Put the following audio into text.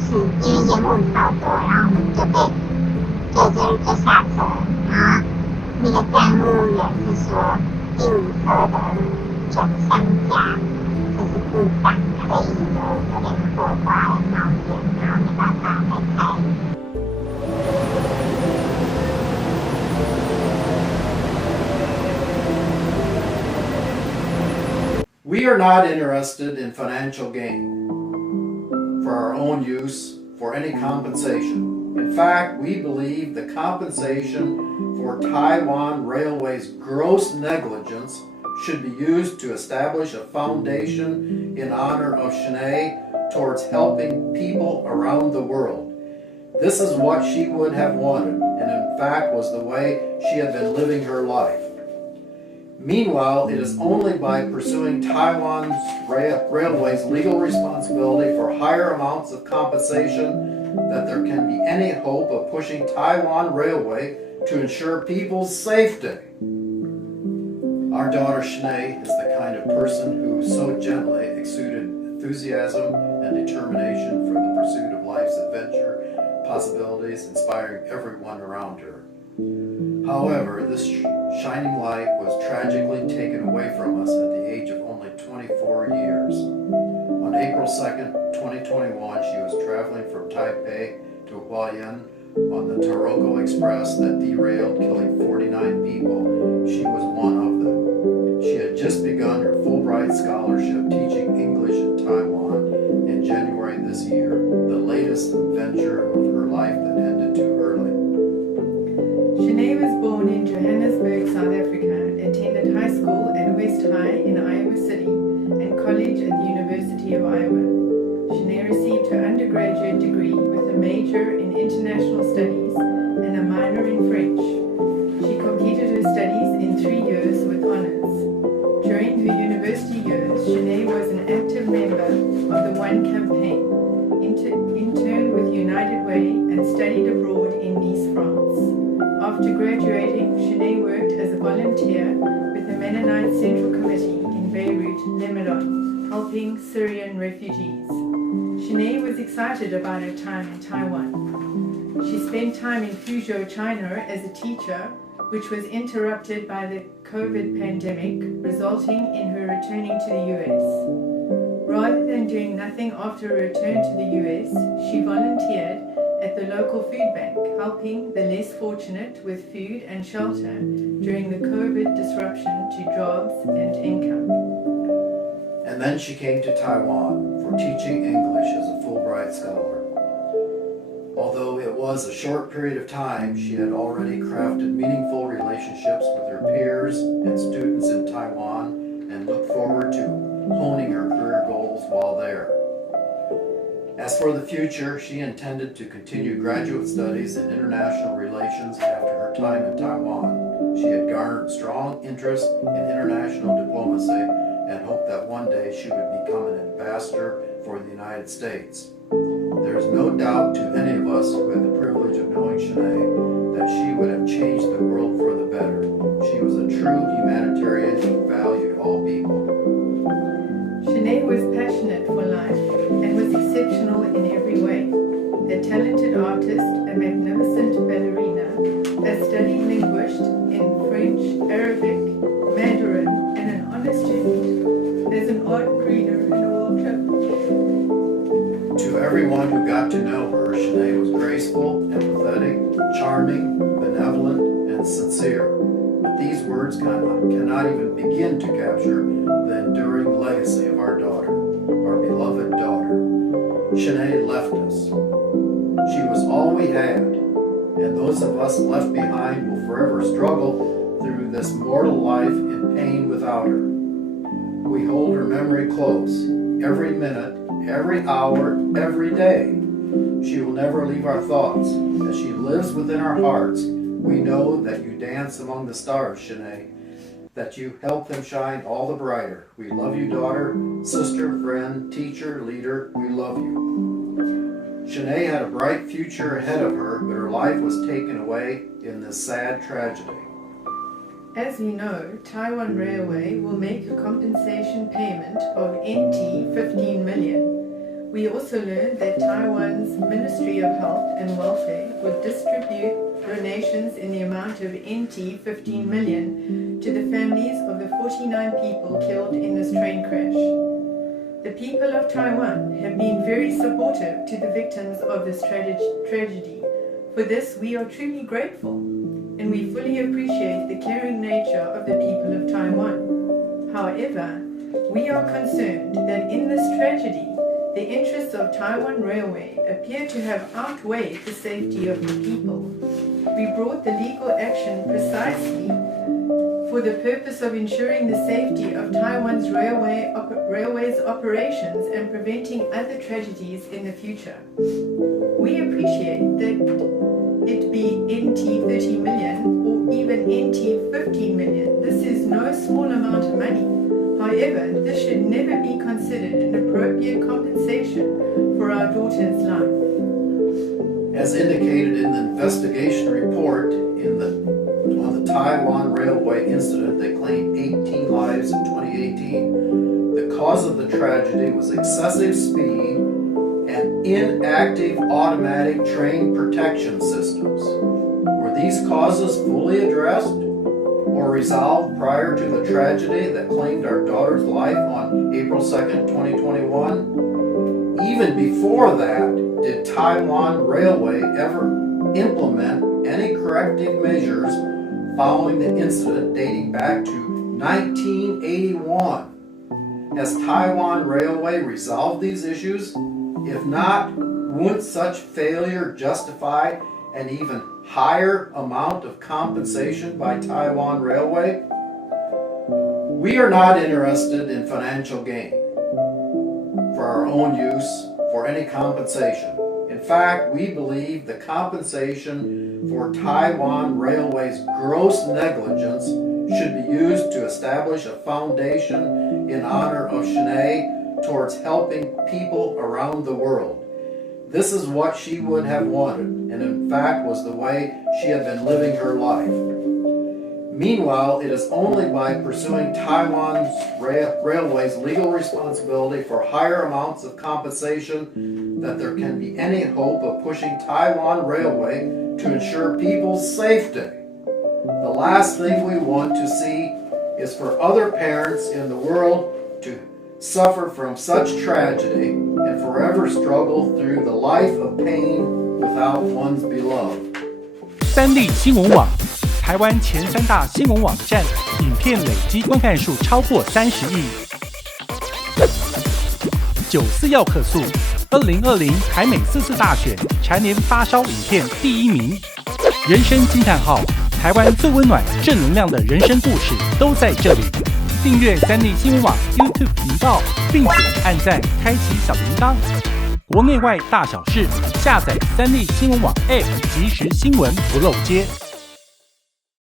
是因为烟雾超多，然后我们就就下车，然后那个站务员是说第5车的转向架就是故障，所以有点火花冒烟，然后没办法再开。We are not interested in financial gain for our own use, for any compensation. In fact, we believe the compensation for Taiwan Railway's gross negligence should be used to establish a foundation in honor of Shanae towards helping people around the world. This is what she would have wanted, and in fact was the way she had been living her life. Meanwhile, it is only by pursuing Taiwan's Railway's legal responsibility for higher amounts of compensation that there can be any hope of pushing Taiwan Railway to ensure people's safety. Our daughter Shanae is the kind of person who so gently exuded enthusiasm and determination for the pursuit of life's adventure, possibilities, inspiring everyone around her. However, this shining light was tragically taken away from us at the age of only 24 years. On April 2nd, 2021, she was traveling from Taipei to Hualien on the Taroko Express that derailed, killing 49 people. She was one of them. She had just begun her Fulbright scholarship teaching English in Taiwan in January this year, the latest adventure of her life that ended too early. Shanae was born in Johannesburg, South Africa, attended high school at West High in Iowa City and college at the University of Iowa. Shanae received her undergraduate degree with a major in international studies and a minor in French. She completed her studies in 3 years with honors. During her university years, Shanae was an active member of the One campaign, interned with United Way, and studied abroad in Nice, France. After graduating, Shanae worked as a volunteer with the Mennonite Central Committee in Beirut, Lebanon, helping Syrian refugees. Shanae was excited about her time in Taiwan. She spent time in Fuzhou, China as a teacher, which was interrupted by the COVID pandemic, resulting in her returning to the US. Rather than doing nothing after her return to the US, she volunteered at the local food bank, helping the less fortunate with food and shelter during the COVID disruption to jobs and income. And then she came to Taiwan for teaching English as a Fulbright scholar. Although it was a short period of time, she had already crafted meaningful relationships with her peers and students in Taiwan and looked forward to honing her career goals while there. As for the future, she intended to continue graduate studies in international relations after her time in Taiwan. She had garnered strong interest in international diplomacy and hoped that one day she would become an ambassador for the United States. There is no doubt to any of us who had the privilege of knowing Shanae that she would have changed the world for the better. She was a true humanitarian who valued all people. Shanae was passionate for life and was exceptional in every way. A talented artist, a magnificent ballerina, a studied linguist in French, Arabic, Mandarin, and an honest student, as an ardent reader and a well-traveled. To everyone who got to know her, Shanae was graceful, empathetic, charming, benevolent, and sincere. But these words cannot even begin to capture the enduring legacy of our daughter, our beloved daughter. Shanae left us. She was all we had, and those of us left behind will forever struggle through this mortal life in pain without her. We hold her memory close, every minute, every hour, every day. She will never leave our thoughts. As she lives within our hearts, we know that you dance among the stars, Shanae, that you help them shine all the brighter. We love you, daughter, sister, friend, teacher, leader. We love you. Shanae had a bright future ahead of her, but her life was taken away in this sad tragedy. As we know, Taiwan Railway will make a compensation payment of NT 15 million, We also learned that Taiwan's Ministry of Health and Welfare will distribute donations in the amount of NT 15 million to the families of the 49 people killed in this train crash. The people of Taiwan have been very supportive to the victims of this tragedy. For this, we are truly grateful, and we fully appreciate the caring nature of the people of Taiwan. However, we are concerned that in this tragedy, the interests of Taiwan Railway appear to have outweighed the safety of the people. We brought the legal action precisely for the purpose of ensuring the safety of Taiwan's railways operations and preventing other tragedies in the future. We appreciate that it be NT 30 million or even NT 15 million. This is no small amount of money. However, this should never be considered an appropriate compensation for our daughter's life. As indicated in the investigation report on the Taiwan Railway incident that claimed 18 lives in 2018, the cause of the tragedy was excessive speed and inactive automatic train protection systems. Were these causes fully addressed or resolved prior to the tragedy that claimed our daughter's life on April 2nd, 2021? Even before that, did Taiwan Railway ever implement any corrective measures following the incident dating back to 1981? Has Taiwan Railway resolved these issues? If not, wouldn't such failure justify an even higher amount of compensation by Taiwan Railway? We are not interested in financial gain for our own use for any compensation. In fact, we believe the compensation for Taiwan Railway's gross negligence should be used to establish a foundation in honor of Shanae towards helping people around the world. This is what she would have wanted, and in fact was the way she had been living her life. Meanwhile, it is only by pursuing Taiwan's Railway's legal responsibility for higher amounts of compensation that there can be any hope of pushing Taiwan Railway to ensure people's safety. The last thing we want to see is for other parents in the world to suffer from such tragedy and forever struggle through the life of pain without one's beloved. 三立新闻网，台湾前3大新闻网站，影片累积观看数超过30亿。94要客诉，2020台美4次大选蝉联发烧影片第1名。人生惊叹号，台湾最温暖、正能量的人生故事都在这里。订阅三立新闻网 YouTube 频道，并且按赞、开启小铃铛。国内外大小事，下载三立新闻网 App， 即时新闻不漏接。